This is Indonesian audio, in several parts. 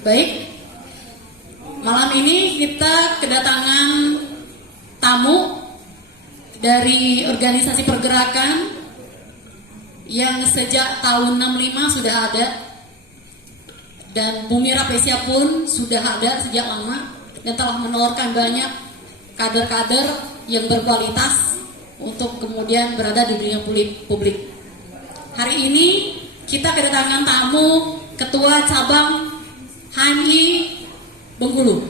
Baik, malam ini kita kedatangan tamu dari organisasi pergerakan yang sejak tahun 65 sudah ada, dan Bumi Rapesia pun sudah ada sejak lama dan telah menelurkan banyak kader-kader yang berkualitas untuk kemudian berada di dunia publik. Hari ini kita kedatangan tamu Ketua Cabang HMI Bengkulu,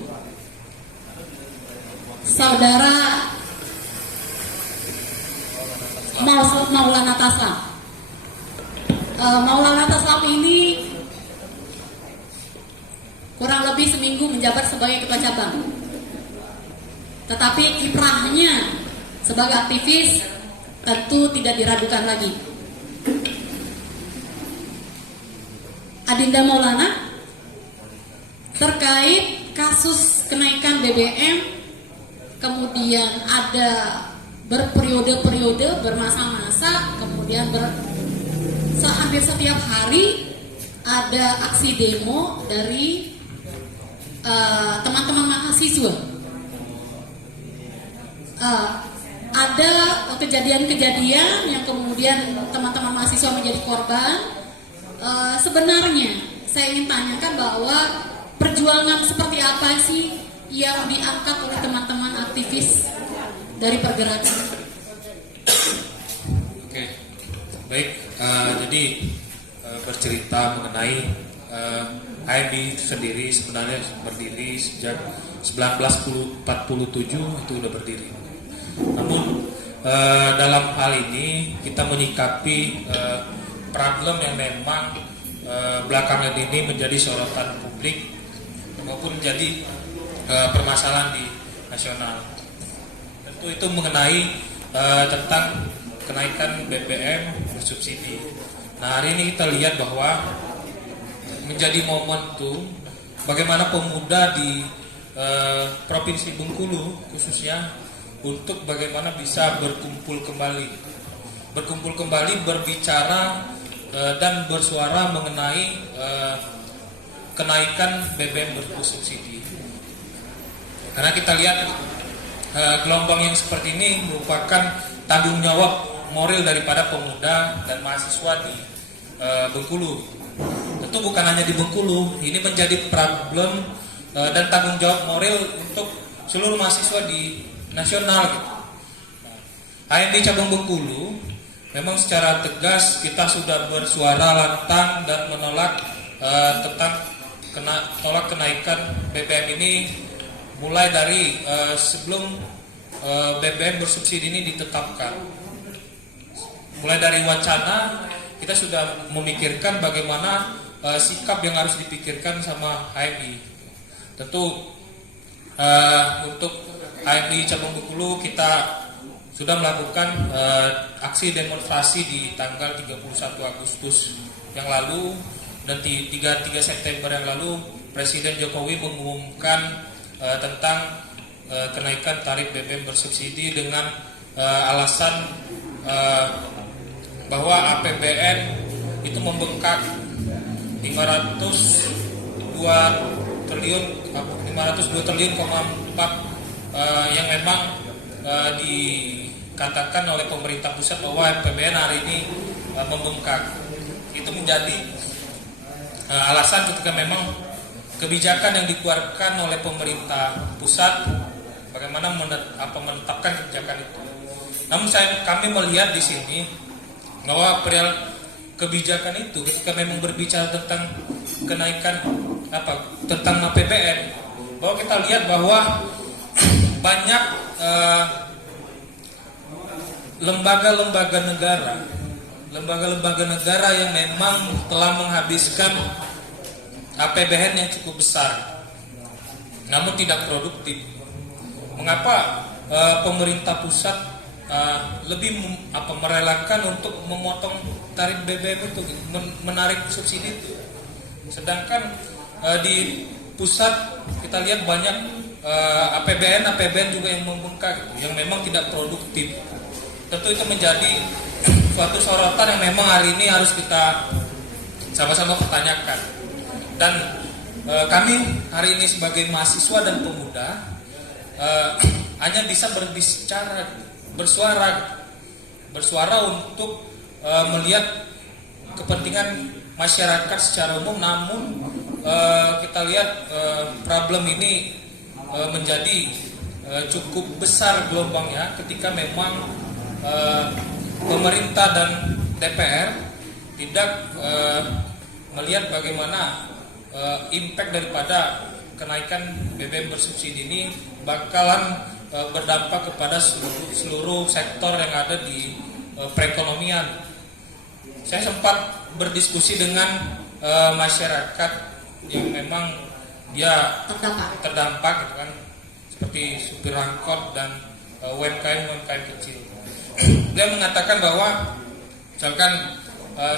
Saudara Maulana Taslam. Maulana Taslam ini kurang lebih seminggu menjabat sebagai Ketua Cabang, tetapi kiprahnya sebagai aktivis tentu tidak diragukan lagi. Adinda Maulana, terkait kasus kenaikan BBM, kemudian ada berperiode-periode, bermasa-masa, kemudian hampir setiap hari ada aksi demo dari teman-teman mahasiswa. Ada kejadian-kejadian yang kemudian teman-teman mahasiswa menjadi korban. Sebenarnya saya ingin tanyakan bahwa perjuangan seperti apa sih yang diangkat oleh teman-teman aktivis dari pergerakan? Oke, baik. Jadi bercerita mengenai HMI itu sendiri sebenarnya berdiri sejak 1947 itu udah berdiri. Namun dalam hal ini kita menyikapi problem yang memang belakangan ini menjadi sorotan publik maupun menjadi permasalahan di nasional. Tentu itu mengenai tentang kenaikan BBM bersubsidi. Nah, hari ini kita lihat bahwa menjadi momentum bagaimana pemuda di Provinsi Bengkulu khususnya untuk bagaimana bisa berkumpul kembali berbicara dan bersuara mengenai kenaikan BBM bersubsidi. Karena kita lihat gelombang yang seperti ini merupakan tanggung jawab moral daripada pemuda dan mahasiswa di Bengkulu. Tentu bukan hanya di Bengkulu, ini menjadi problem dan tanggung jawab moral untuk seluruh mahasiswa di nasional gitu. HMI Cabang Bengkulu memang secara tegas kita sudah bersuara lantang dan menolak tentang tolak kenaikan BBM ini mulai dari sebelum BBM bersubsidi ini ditetapkan. Mulai dari wacana kita sudah memikirkan bagaimana sikap yang harus dipikirkan sama HMI. Tentu untuk HMI Cabang Bengkulu kita sudah melakukan aksi demonstrasi di tanggal 31 Agustus yang lalu, dan 3 September yang lalu Presiden Jokowi mengumumkan tentang kenaikan tarif BBM bersubsidi dengan alasan bahwa APBN itu membengkak 502 triliun 502,4 yang memang dikatakan oleh pemerintah pusat bahwa APBN hari ini membengkak. Itu menjadi alasan ketika memang kebijakan yang dikeluarkan oleh pemerintah pusat bagaimana menetapkan kebijakan itu. Namun kami melihat di sini bahwa perihal kebijakan itu ketika memang berbicara tentang kenaikan tentang APBN, bahwa kita lihat bahwa banyak lembaga-lembaga negara yang memang telah menghabiskan APBN yang cukup besar namun tidak produktif. Mengapa pemerintah pusat lebih merelakan untuk memotong tarif BBM itu, menarik subsidi itu, sedangkan di pusat kita lihat banyak APBN juga yang membengkak gitu, yang memang tidak produktif. Tentu itu menjadi suatu sorotan yang memang hari ini harus kita sama-sama pertanyakan. Dan kami hari ini sebagai mahasiswa dan pemuda hanya bisa bersuara untuk melihat kepentingan masyarakat secara umum. Namun kita lihat problem ini menjadi cukup besar gelombangnya ketika memang pemerintah dan DPR tidak melihat bagaimana impact daripada kenaikan BBM bersubsidi ini bakalan berdampak kepada seluruh sektor yang ada di perekonomian. Saya sempat berdiskusi dengan masyarakat yang memang dia terdampak gitu kan, seperti supir angkot dan UMKM kecil. Dia mengatakan bahwa misalkan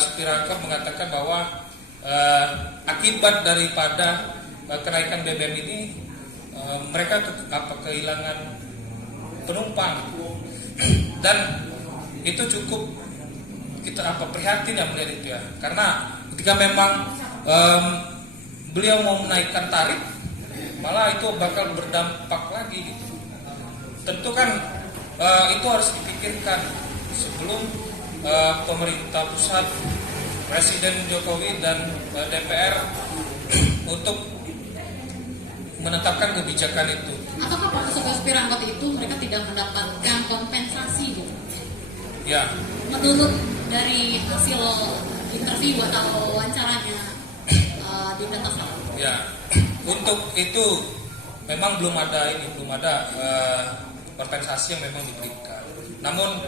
supir angkot mengatakan bahwa akibat daripada kenaikan BBM ini mereka kehilangan penumpang, dan itu cukup kita prihatin ya melihat itu ya, karena ketika memang beliau mau menaikkan tarif malah itu bakal berdampak lagi gitu. Tentu kan itu harus dipikirkan sebelum pemerintah pusat, Presiden Jokowi dan DPR untuk menetapkan kebijakan itu. Apakah supir angkot itu mereka tidak mendapatkan kompensasi gitu? Ya. Menurut dari hasil interview atau wawancaranya di Data. Ya, untuk itu memang belum ada kompensasi yang memang diberikan. Namun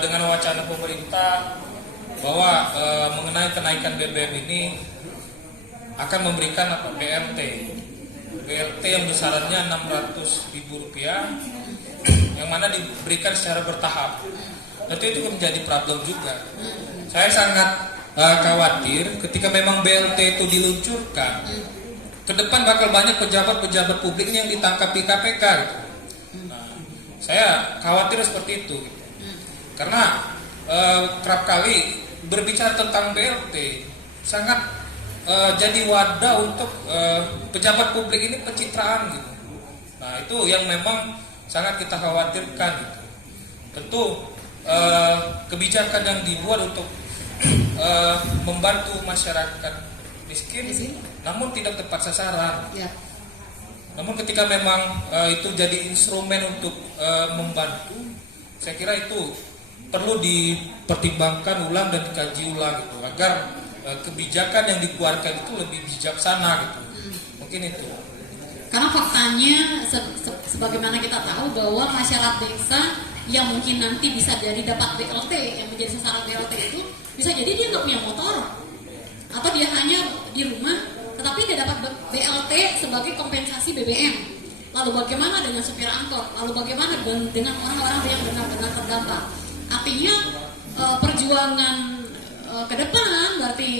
dengan wacana pemerintah bahwa mengenai kenaikan BBM ini akan memberikan BLT yang besarannya Rp600.000 yang mana diberikan secara bertahap. Tentu itu menjadi problem juga. Saya sangat khawatir ketika memang BLT itu diluncurkan, ke depan bakal banyak pejabat-pejabat publik yang ditangkap di KPK gitu. Nah, saya khawatir seperti itu gitu. Karena kerap kali berbicara tentang BLT sangat jadi wadah untuk pejabat publik ini pencitraan gitu. Nah, itu yang memang sangat kita khawatirkan gitu. Tentu kebijakan yang dibuat untuk membantu masyarakat miskin, namun tidak tepat sasaran. Ya. Namun ketika memang itu jadi instrumen untuk membantu, saya kira itu perlu dipertimbangkan ulang dan dikaji ulang gitu, agar kebijakan yang dikeluarkan itu lebih bijaksana gitu. Mungkin itu. Karena faktanya sebagaimana kita tahu bahwa masyarakat desa yang mungkin nanti bisa jadi dapat BLT, yang menjadi sasaran BLT itu bisa jadi dia nggak punya motor atau dia hanya di rumah, tetapi dia dapat BLT sebagai kompensasi BBM. Lalu bagaimana dengan supir angkot? Lalu bagaimana dengan orang-orang yang benar-benar terdampak? Artinya perjuangan ke depan berarti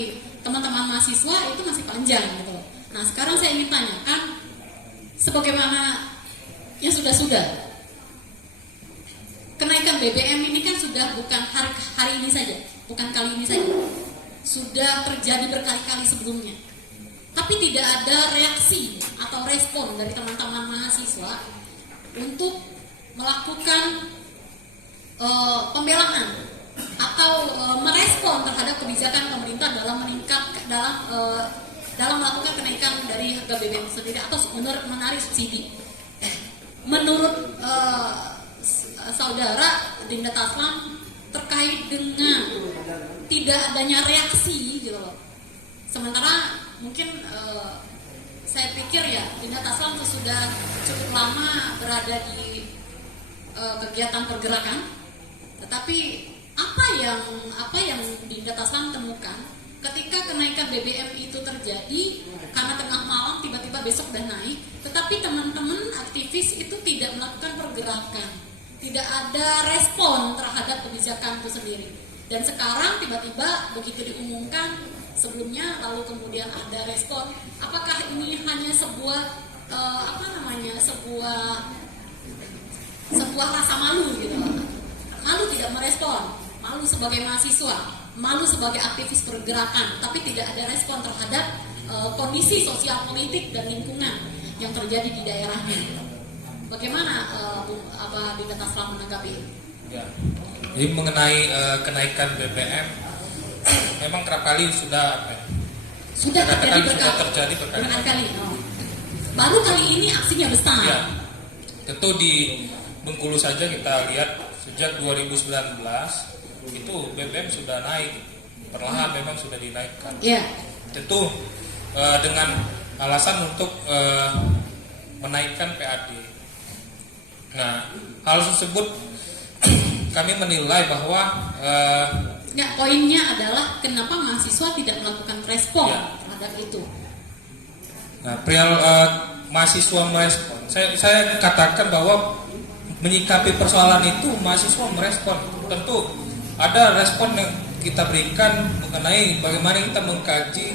teman-teman mahasiswa itu masih panjang gitu. Nah, sekarang saya ingin tanyakan, sebagaimana yang sudah-sudah kenaikan BBM ini kan sudah bukan hari ini saja, bukan kali ini saja, sudah terjadi berkali-kali sebelumnya. Tapi tidak ada reaksi atau respon dari teman-teman mahasiswa untuk melakukan pembelaan atau merespon terhadap kebijakan pemerintah dalam melakukan kenaikan dari harga BBM sendiri atau menarik subsidi. Menurut saudara Dinda Taslam terkait dengan tidak adanya reaksi gitu loh. Sementara mungkin saya pikir ya Dinda Taslam sudah cukup lama berada di kegiatan pergerakan, tetapi apa yang Dinda Taslam temukan ketika kenaikan BBM itu terjadi karena tengah malam tiba-tiba besok udah naik, tetapi teman-teman aktivis itu tidak melakukan pergerakan, tidak ada respon terhadap kebijakan itu sendiri. Dan sekarang tiba-tiba begitu diumumkan sebelumnya lalu kemudian ada respon. Apakah ini hanya sebuah sebuah rasa malu gitu? Malu tidak merespon, malu sebagai mahasiswa, malu sebagai aktivis pergerakan, tapi tidak ada respon terhadap kondisi sosial politik dan lingkungan yang terjadi di daerahnya. Bagaimana Dinda Taslam menanggapi ini? Ya. Jadi mengenai kenaikan BBM, memang kerap kali sudah terjadi berkali-kali. Baru kali ini aksinya besar. Ya. Tentu di Bengkulu saja kita lihat sejak 2019 itu BBM sudah naik, perlahan memang sudah dinaikkan. Ya. Tentu dengan alasan untuk menaikkan PAD. Nah, hal tersebut kami menilai bahwa poinnya adalah kenapa mahasiswa tidak melakukan respon terhadap itu. Nah, perihal mahasiswa merespon, saya katakan bahwa menyikapi persoalan itu mahasiswa merespon. Tentu ada respon yang kita berikan mengenai bagaimana kita mengkaji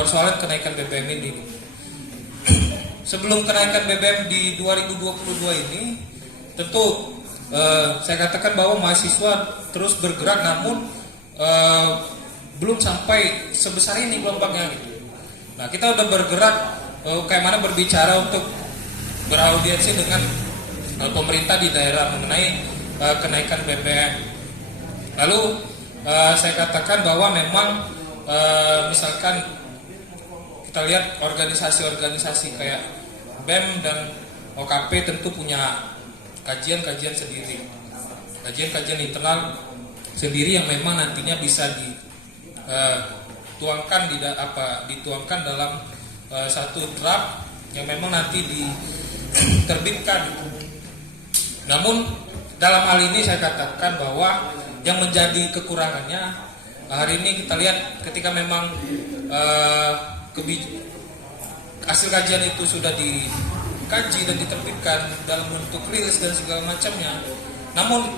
persoalan kenaikan BBM ini. Sebelum kenaikan BBM di 2022 ini, tentu saya katakan bahwa mahasiswa terus bergerak, namun belum sampai sebesar ini gelombangnya gitu. Nah, kita udah bergerak kayak mana berbicara untuk beraudiensi dengan pemerintah di daerah mengenai kenaikan BBM. Lalu saya katakan bahwa memang misalkan kita lihat organisasi-organisasi kayak BEM dan OKP tentu punya kajian-kajian sendiri, kajian-kajian internal sendiri yang memang nantinya bisa dituangkan dalam satu draft yang memang nanti diterbitkan. Namun dalam hal ini saya katakan bahwa yang menjadi kekurangannya hari ini kita lihat ketika memang hasil kajian itu sudah dikaji dan diterbitkan dalam bentuk rilis dan segala macamnya, namun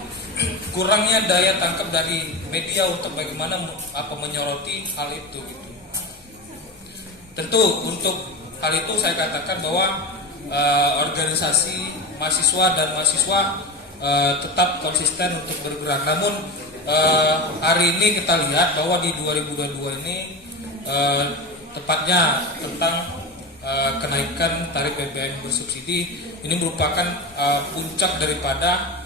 kurangnya daya tangkap dari media untuk bagaimana menyoroti hal itu gitu. Tentu untuk hal itu saya katakan bahwa organisasi mahasiswa dan mahasiswa tetap konsisten untuk bergerak. Namun hari ini kita lihat bahwa di 2022 ini tepatnya tentang kenaikan tarif BBM bersubsidi ini merupakan puncak daripada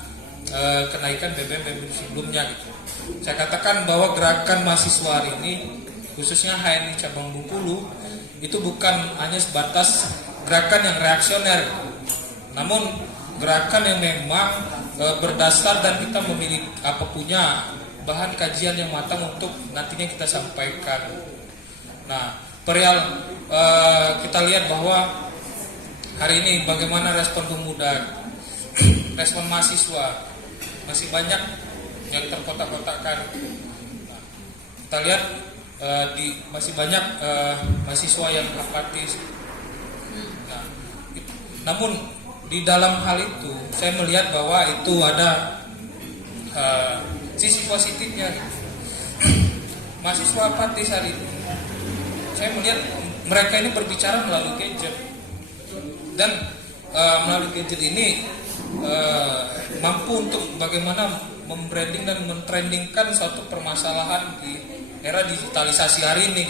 kenaikan BBM sebelumnya gitu. Saya katakan bahwa gerakan mahasiswa hari ini khususnya HNI cabang Bengkulu itu bukan hanya sebatas gerakan yang reaksioner, namun gerakan yang memang berdasar dan kita memiliki punya bahan kajian yang matang untuk nantinya kita sampaikan. Nah, perihal kita lihat bahwa hari ini bagaimana respon pemuda, respon mahasiswa masih banyak yang terkotak-kotakkan. Nah, kita lihat masih banyak mahasiswa yang apatis. Nah, namun di dalam hal itu saya melihat bahwa itu ada sisi positifnya. Mahasiswa apatis hari ini, saya melihat mereka ini berbicara melalui gadget, dan melalui gadget ini mampu untuk bagaimana membranding dan mentrendingkan suatu permasalahan di era digitalisasi hari ini.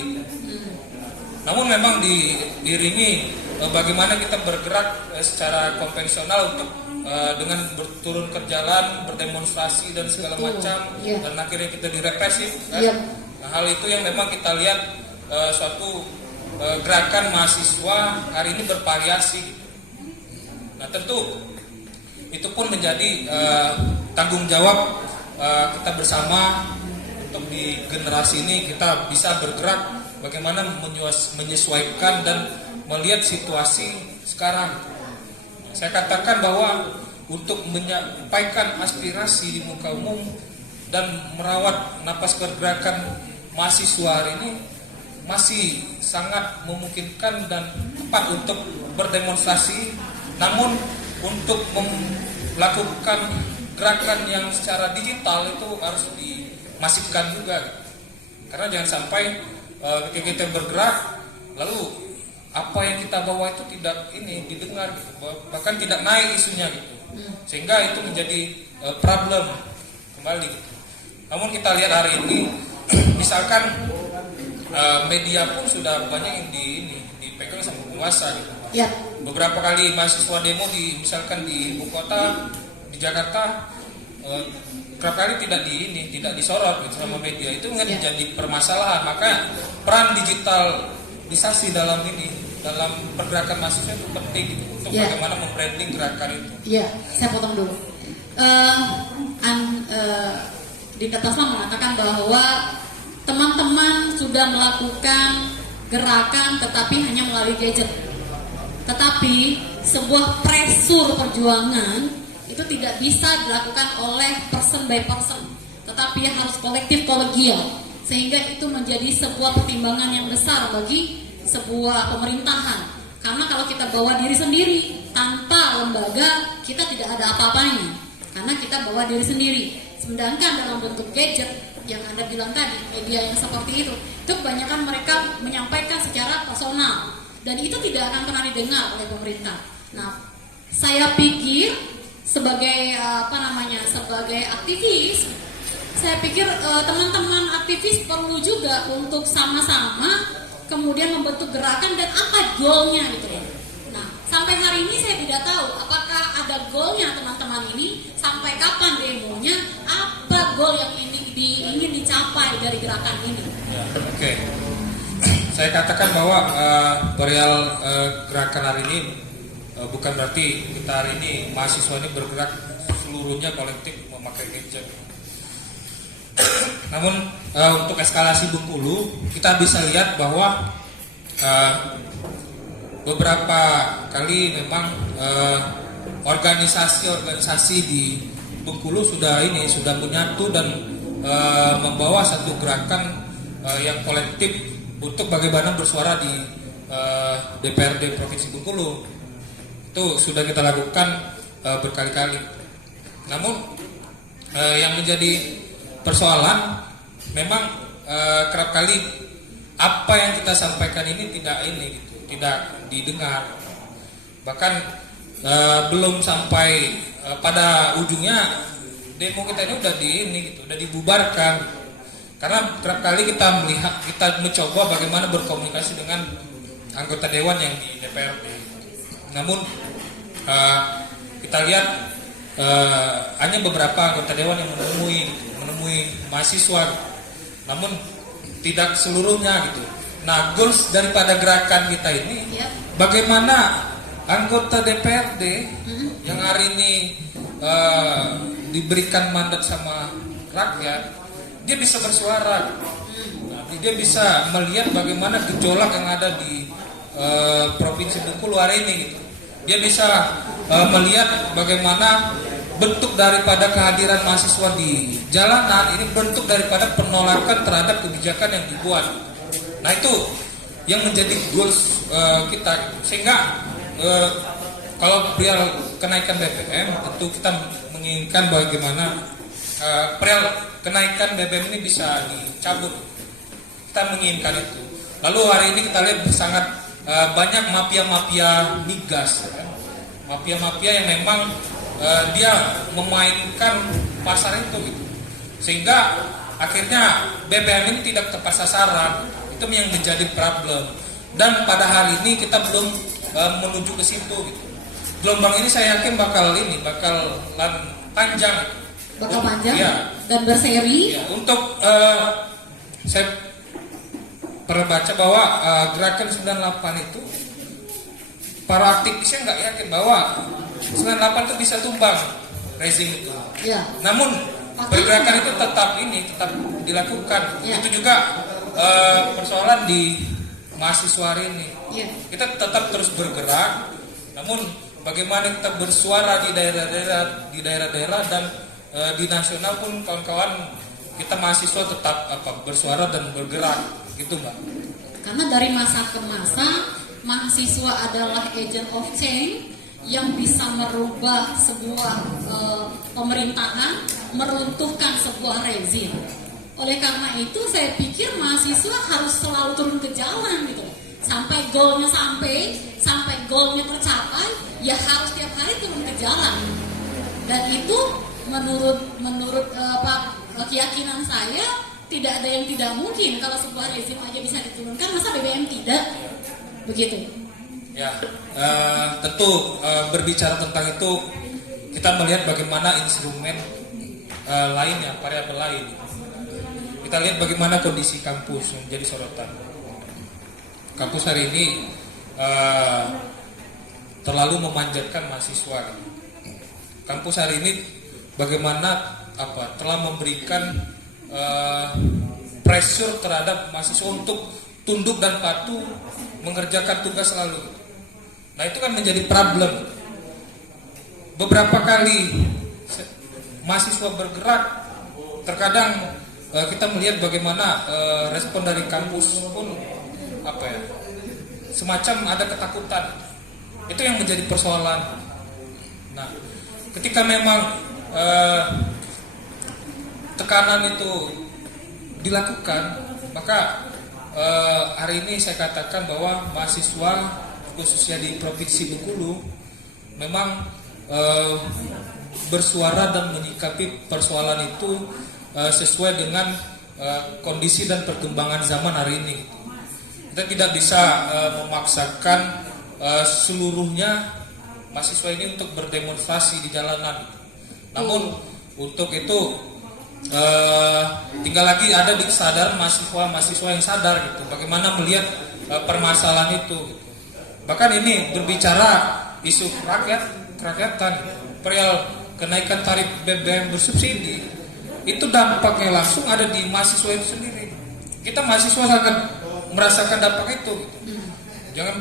Namun memang diiringi bagaimana kita bergerak secara konvensional untuk dengan berturun ke jalan, berdemonstrasi dan segala macam, dan akhirnya kita direpresif. Nah, hal itu yang memang kita lihat suatu gerakan mahasiswa hari ini bervariasi. Nah, tentu itu pun menjadi tanggung jawab kita bersama untuk di generasi ini kita bisa bergerak bagaimana menyesuaikan dan melihat situasi sekarang. Saya katakan bahwa untuk menyampaikan aspirasi di muka umum dan merawat napas pergerakan mahasiswa hari ini masih sangat memungkinkan dan tepat untuk berdemonstrasi, namun untuk melakukan gerakan yang secara digital itu harus dimasifkan juga, karena jangan sampai ketika kita bergerak lalu apa yang kita bawa itu tidak didengar gitu, bahkan tidak naik isunya gitu, sehingga itu menjadi problem kembali gitu. Namun kita lihat hari ini misalkan media pun sudah banyak yang dipegang sama penguasa gitu. Ya. Beberapa kali mahasiswa demo misalkan di ibu kota di Jakarta, kerap kali tidak disorot gitu sama media. Itu kan jadi permasalahan. Maka peran digitalisasi dalam pergerakan mahasiswa itu penting gitu, untuk bagaimana membranding gerakan itu. Iya, saya potong dulu. Dinda Taslam mengatakan bahwa teman-teman sudah melakukan gerakan tetapi hanya melalui gadget. Tetapi sebuah pressure perjuangan itu tidak bisa dilakukan oleh person by person, tetapi harus kolektif kolegial, sehingga itu menjadi sebuah pertimbangan yang besar bagi sebuah pemerintahan. Karena kalau kita bawa diri sendiri tanpa lembaga, kita tidak ada apa-apanya, karena kita bawa diri sendiri. Sedangkan dalam bentuk gadget yang Anda bilang tadi, media yang seperti itu kebanyakan mereka menyampaikan secara personal, dan itu tidak akan pernah didengar oleh pemerintah. Nah, saya pikir sebagai sebagai aktivis, saya pikir teman-teman aktivis perlu juga untuk sama-sama kemudian membentuk gerakan dan apa goalnya gitu ya. Nah, sampai hari ini saya tidak tahu apakah ada goalnya teman-teman ini, sampai kapan demonya, apa goal yang ingin dicapai dari gerakan ini. Ya, oke. Saya katakan bahwa perihal gerakan hari ini bukan berarti kita hari ini mahasiswa ini bergerak seluruhnya kolektif memakai gadget. Namun untuk eskalasi Bengkulu kita bisa lihat bahwa beberapa kali memang organisasi-organisasi di Bengkulu sudah menyatu dan membawa satu gerakan yang kolektif untuk bagaimana bersuara di DPRD Provinsi Bengkulu. Itu sudah kita lakukan berkali-kali. Namun yang menjadi persoalan memang kerap kali apa yang kita sampaikan ini tidak didengar. Bahkan belum sampai pada ujungnya demo kita ini udah dibubarkan. Karena kerap kali kita mencoba bagaimana berkomunikasi dengan anggota dewan yang di DPRD. Namun kita lihat hanya beberapa anggota dewan yang menemui mahasiswa, namun tidak seluruhnya gitu. Nah, goals daripada gerakan kita ini, bagaimana anggota DPRD yang hari ini diberikan mandat sama rakyat, dia bisa bersuara. Nah, dia bisa melihat bagaimana gejolak yang ada di Provinsi Bengkulu hari ini gitu. Dia bisa melihat bagaimana bentuk daripada kehadiran mahasiswa di jalanan ini bentuk daripada penolakan terhadap kebijakan yang dibuat. Nah, itu yang menjadi goals kita. Sehingga kalau perihal kenaikan BBM, tentu kita menginginkan bagaimana perihal kenaikan BBM ini bisa dicabut. Kita menginginkan itu. Lalu hari ini kita lihat sangat banyak mafia-mafia migas, mafia-mafia yang memang dia memainkan pasar itu gitu. Sehingga akhirnya BBM ini tidak tepat sasaran. Itu yang menjadi problem. Dan pada hari ini kita belum menuju ke situ gitu. Gelombang ini saya yakin bakal panjang. Bakal panjang ya, dan berseri. Ya, untuk saya pernah baca bahwa gerakan 98 itu para aktivisnya nggak yakin bahwa 98 itu bisa tumbang rezim itu. Ya. Namun pergerakan itu tetap dilakukan. Ya. Itu juga persoalan di mahasiswa hari ini. Ya. Kita tetap terus bergerak. Namun bagaimana kita bersuara di daerah-daerah dan di nasional pun kawan-kawan kita mahasiswa tetap bersuara dan bergerak. Gitu, Mbak. Karena dari masa ke masa mahasiswa adalah agent of change yang bisa merubah sebuah pemerintahan, meruntuhkan sebuah rezim. Oleh karena itu saya pikir mahasiswa harus selalu turun ke jalan gitu. Sampai goalnya tercapai, ya harus tiap hari turun ke jalan. Dan itu menurut keyakinan saya tidak ada yang tidak mungkin kalau sebuah rezim aja bisa diturunkan, masa BBM tidak? Begitu. Ya, tentu berbicara tentang itu kita melihat bagaimana instrumen lainnya, variabel lain. Kita lihat bagaimana kondisi kampus yang menjadi sorotan. Kampus hari ini terlalu memanjakan mahasiswa. Kampus hari ini bagaimana telah memberikan pressure terhadap mahasiswa untuk tunduk dan patuh mengerjakan tugas selalu. Nah, itu kan menjadi problem. Beberapa kali mahasiswa bergerak, terkadang kita melihat bagaimana respon dari kampus pun semacam ada ketakutan. Itu yang menjadi persoalan. Nah, ketika memang tekanan itu dilakukan, maka hari ini saya katakan bahwa mahasiswa khususnya di Provinsi Bengkulu memang bersuara dan menyikapi persoalan itu sesuai dengan kondisi dan perkembangan zaman hari ini. Kita tidak bisa memaksakan seluruhnya mahasiswa ini untuk berdemonstrasi di jalanan. Namun untuk itu tinggal lagi ada di kesadaran mahasiswa yang sadar gitu, bagaimana melihat permasalahan itu gitu. Bahkan ini berbicara isu kerakyatan, perihal kenaikan tarif BBM bersubsidi, itu dampaknya langsung ada di mahasiswa itu sendiri. Kita mahasiswa sangat merasakan dampak itu gitu. Jangan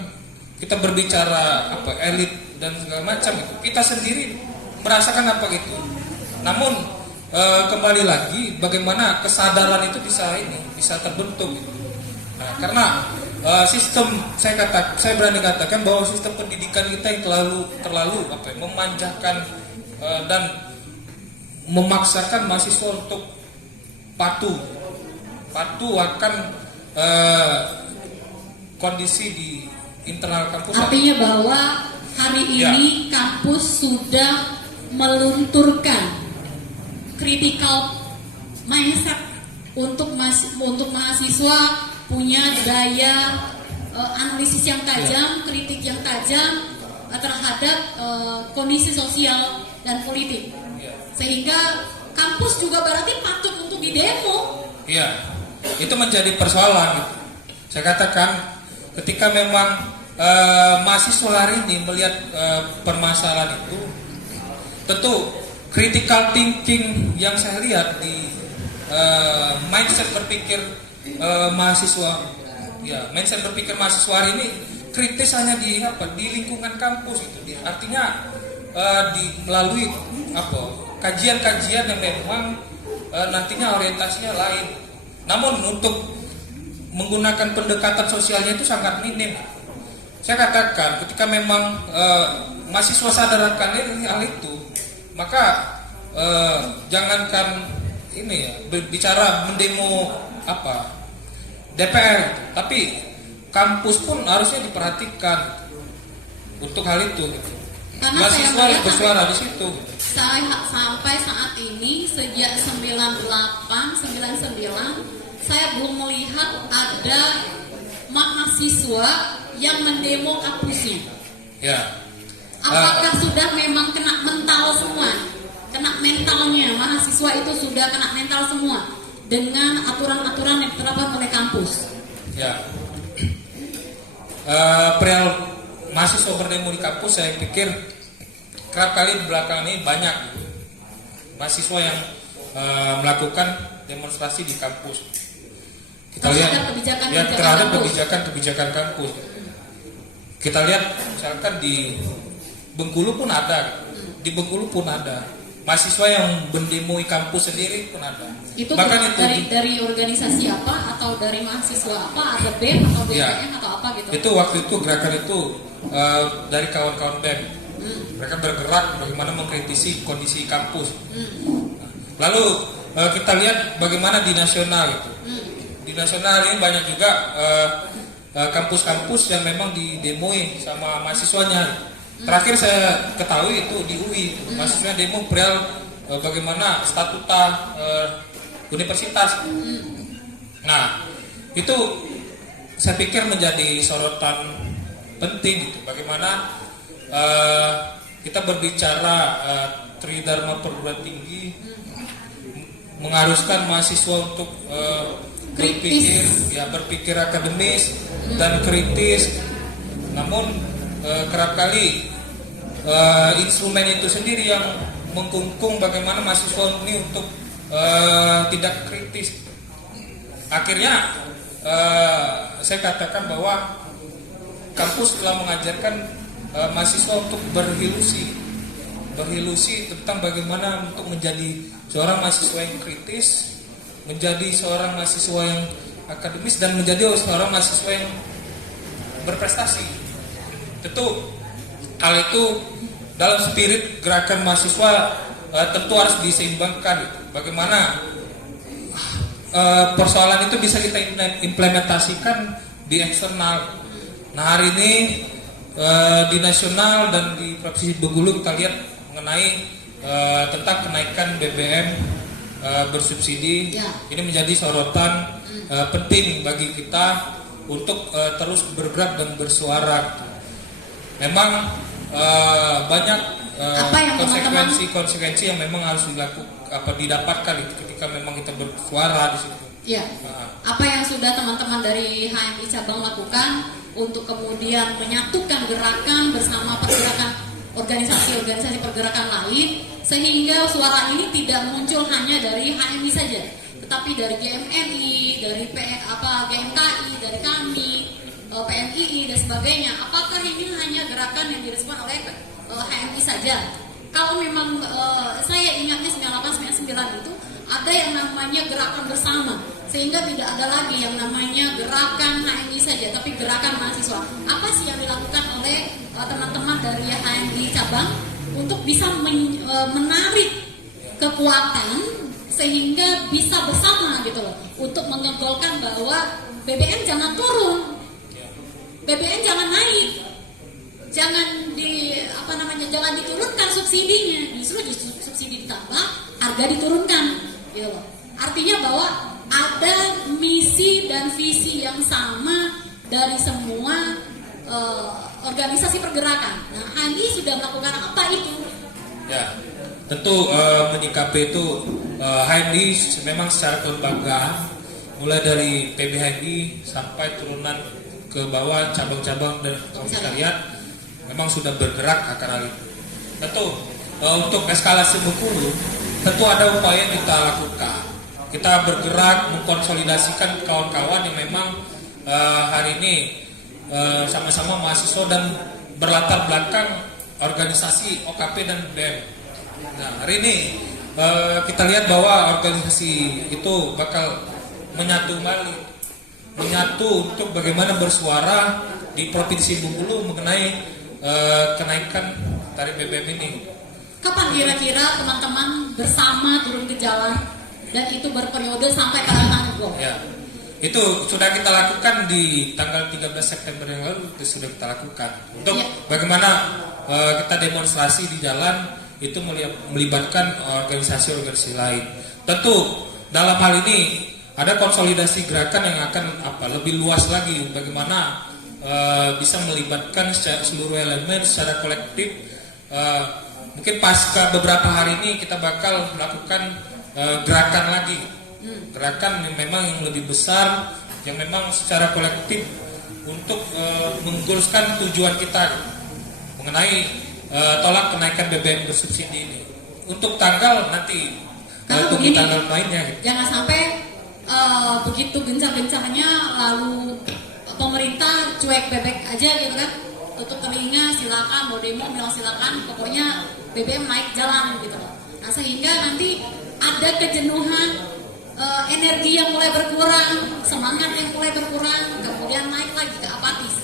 kita berbicara elit dan segala macam itu, kita sendiri merasakan dampak itu. Namun kembali lagi bagaimana kesadaran itu bisa terbentuk gitu. Nah, karena sistem saya berani katakan bahwa sistem pendidikan kita yang terlalu memanjakan dan memaksakan mahasiswa untuk patuh akan kondisi di internal kampus. Artinya bahwa hari ini kampus sudah melunturkan critical mindset untuk mahasiswa punya daya analisis yang tajam, kritik yang tajam terhadap kondisi sosial dan politik. Sehingga kampus juga berarti patut untuk didemo. Iya, itu menjadi persoalan. Saya katakan ketika memang mahasiswa hari ini melihat permasalahan itu, tentu critical thinking yang saya lihat di mindset berpikir mahasiswa hari ini kritis hanya di lingkungan kampus itu. Artinya melalui kajian-kajian yang memang nantinya orientasinya lain. Namun untuk menggunakan pendekatan sosialnya itu sangat minim. Saya katakan ketika memang mahasiswa sadar akan hal itu, maka jangankan bicara mendemo DPR, tapi kampus pun harusnya diperhatikan untuk hal itu. Karena mahasiswa yang bersuara di situ. Sampai saat ini sejak 99 saya belum melihat ada mahasiswa yang mendemo kampusnya. Ya. Apakah sudah memang kena mental semua? Kena mentalnya mahasiswa itu sudah kena mental semua dengan aturan-aturan yang diterapkan oleh kampus. Ya. Perihal mahasiswa berdemo di kampus, saya pikir kerap kali di belakang ini banyak mahasiswa yang melakukan demonstrasi di kampus. Kita lihat terhadap kebijakan kampus. Kita lihat misalkan di Bengkulu pun ada, mahasiswa yang mendemoi kampus sendiri pun ada. Itu dari organisasi apa atau dari mahasiswa apa, ada BEM atau BPM atau apa gitu? Itu waktu itu gerakan itu dari kawan-kawan BEM. Mereka bergerak bagaimana mengkritisi kondisi kampus. Lalu kita lihat bagaimana di nasional gitu. Di nasional ini banyak juga kampus-kampus yang memang didemoi sama mahasiswanya. Terakhir saya ketahui itu di UI, mahasiswa demo perihal bagaimana statuta universitas. Nah, itu saya pikir menjadi sorotan penting gitu. Bagaimana kita berbicara Tridharma perguruan tinggi mengharuskan mahasiswa untuk berpikir akademis dan kritis. Namun kerap kali instrumen itu sendiri yang mengkungkung bagaimana mahasiswa ini untuk tidak kritis. Akhirnya saya katakan bahwa kampus telah mengajarkan mahasiswa untuk berhilusi tentang bagaimana untuk menjadi seorang mahasiswa yang kritis, menjadi seorang mahasiswa yang akademis, dan menjadi seorang mahasiswa yang berprestasi. Tentu hal itu dalam spirit gerakan mahasiswa tentu harus diseimbangkan. Bagaimana persoalan itu bisa kita implementasikan di eksternal. Nah, hari ini di nasional dan di Provinsi Bengkulu kita lihat mengenai tentang kenaikan BBM bersubsidi. Ini menjadi sorotan penting bagi kita untuk terus bergerak dan bersuara. Memang banyak konsekuensi yang memang harus didapatkan ketika memang kita bersuara di situ. Ya. Apa yang sudah teman-teman dari HMI cabang lakukan untuk kemudian menyatukan gerakan bersama pergerakan organisasi-organisasi pergerakan lain, sehingga suara ini tidak muncul hanya dari HMI saja, tetapi dari GMNI, dari GMKI, dari kami, PMII dan sebagainya. Apakah ini hanya gerakan yang direspon oleh HMI saja? Kalau memang saya ingatnya 98-99 itu ada yang namanya gerakan bersama, sehingga tidak ada lagi yang namanya gerakan HMI saja, tapi gerakan mahasiswa. Apa sih yang dilakukan oleh teman-teman dari HMI cabang untuk bisa menarik kekuatan sehingga bisa bersama gitu loh, untuk menggolkan bahwa BBM jangan turun, BBM jangan naik, jangan jangan diturunkan subsidinya, justru subsidi ditambah, harga diturunkan, gitu loh. Artinya bahwa ada misi dan visi yang sama dari semua organisasi pergerakan. Nah, HMI sudah melakukan apa itu? Ya, tentu menyikapi itu HMI memang secara kelembagaan, mulai dari PBHMI sampai turunan ke bawah cabang-cabang dan komisariat memang sudah bergerak akan hal itu. Tentu untuk eskalasi Bengkulu tentu ada upaya yang kita lakukan. Kita bergerak mengkonsolidasikan kawan-kawan yang memang hari ini sama-sama mahasiswa dan berlatar belakang organisasi OKP dan BEM. Nah, hari ini kita lihat bahwa organisasi itu bakal menyatu untuk bagaimana bersuara di Provinsi Bengkulu mengenai kenaikan tarif BBM ini. Kapan kira-kira teman-teman bersama turun ke jalan dan itu berperiode sampai pada tanggal? Ya, itu sudah kita lakukan di tanggal 13 September yang lalu, itu sudah kita lakukan. Untuk bagaimana kita demonstrasi di jalan itu melibatkan organisasi-organisasi lain. Tentu dalam hal ini ada konsolidasi gerakan yang akan lebih luas lagi, bagaimana bisa melibatkan seluruh elemen secara kolektif. Mungkin pasca beberapa hari ini kita bakal melakukan gerakan lagi, gerakan yang memang yang lebih besar, yang memang secara kolektif untuk menggolkan tujuan kita mengenai tolak kenaikan BBM bersubsidi ini. Untuk tanggal nanti, untuk tanggal lainnya. Jangan sampai begitu gencang-gencangnya lalu pemerintah cuek bebek aja gitu kan, tutup telinga, silakan mau demo memang silakan, pokoknya BBM naik jalan gitu loh. Nah, sehingga nanti ada kejenuhan, energi yang mulai berkurang, semangat yang mulai berkurang, kemudian naik lagi ke apatis.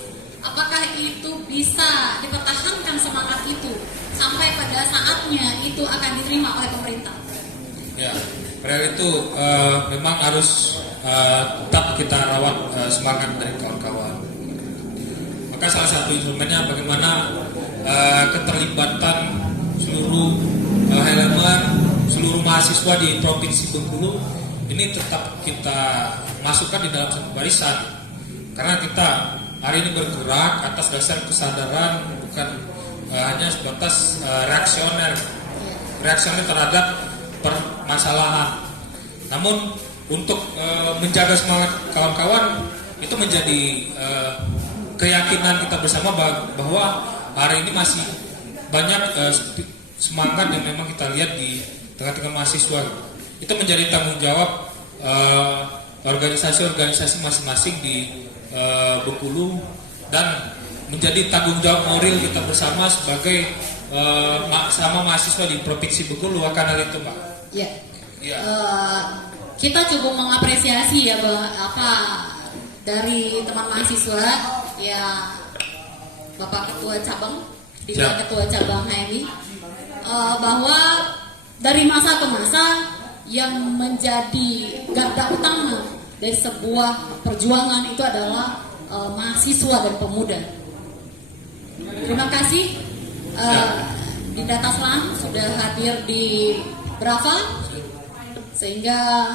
Apakah itu bisa dipertahankan semangat itu sampai pada saatnya itu akan diterima oleh pemerintah? Ya, padahal itu memang harus tetap kita rawat semangat dari kawan-kawan. Maka salah satu instrumennya bagaimana keterlibatan seluruh elemen, seluruh mahasiswa di Provinsi Bengkulu ini tetap kita masukkan di dalam satu barisan. Karena kita hari ini bergerak atas dasar kesadaran, bukan hanya sebatas reaksioner terhadap permasalahan. Namun untuk menjaga semangat kawan-kawan itu menjadi keyakinan kita bersama bahwa hari ini masih banyak semangat yang memang kita lihat di tengah-tengah mahasiswa. Itu menjadi tanggung jawab organisasi-organisasi masing-masing di Bengkulu, dan menjadi tanggung jawab moral kita bersama sebagai sama mahasiswa di Provinsi Bengkulu akan hal itu, Pak. Ya. Ya. Kita cukup mengapresiasi ya dari teman mahasiswa ya, Bapak Ketua Cabang, Ketua Cabang HMI, bahwa dari masa ke masa yang menjadi garda utama dari sebuah perjuangan itu adalah mahasiswa dan pemuda. Terima kasih Dinda Taslam sudah hadir di Brava, sehingga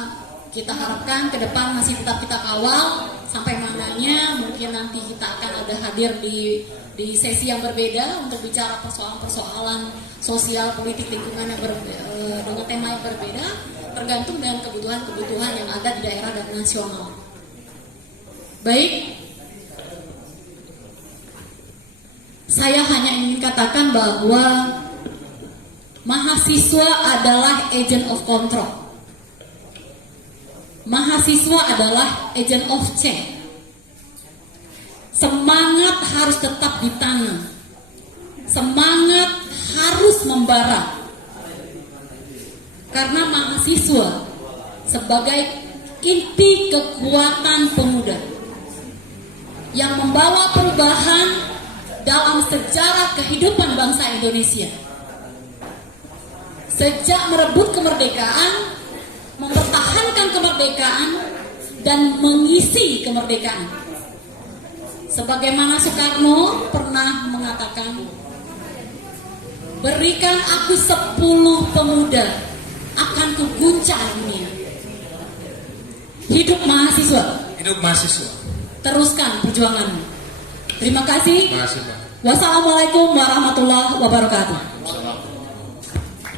kita harapkan ke depan masih tetap kita kawal sampai mananya. Mungkin nanti kita akan ada hadir di sesi yang berbeda untuk bicara persoalan-persoalan sosial, politik, lingkungan yang dengan tema yang berbeda, tergantung dengan kebutuhan-kebutuhan yang ada di daerah dan nasional. Baik, saya hanya ingin katakan bahwa mahasiswa adalah agent of control. Mahasiswa adalah agent of change. Semangat harus tetap ditanam. Semangat harus membara. Karena mahasiswa sebagai inti kekuatan pemuda yang membawa perubahan dalam sejarah kehidupan bangsa Indonesia. Sejak merebut kemerdekaan, mempertahankan kemerdekaan, dan mengisi kemerdekaan. Sebagaimana Soekarno pernah mengatakan, berikan aku 10 pemuda, akan kuguncang dunia. Hidup mahasiswa. Hidup mahasiswa. Teruskan perjuanganmu. Terima kasih. Terima kasih, Pak. Wassalamualaikum warahmatullahi wabarakatuh.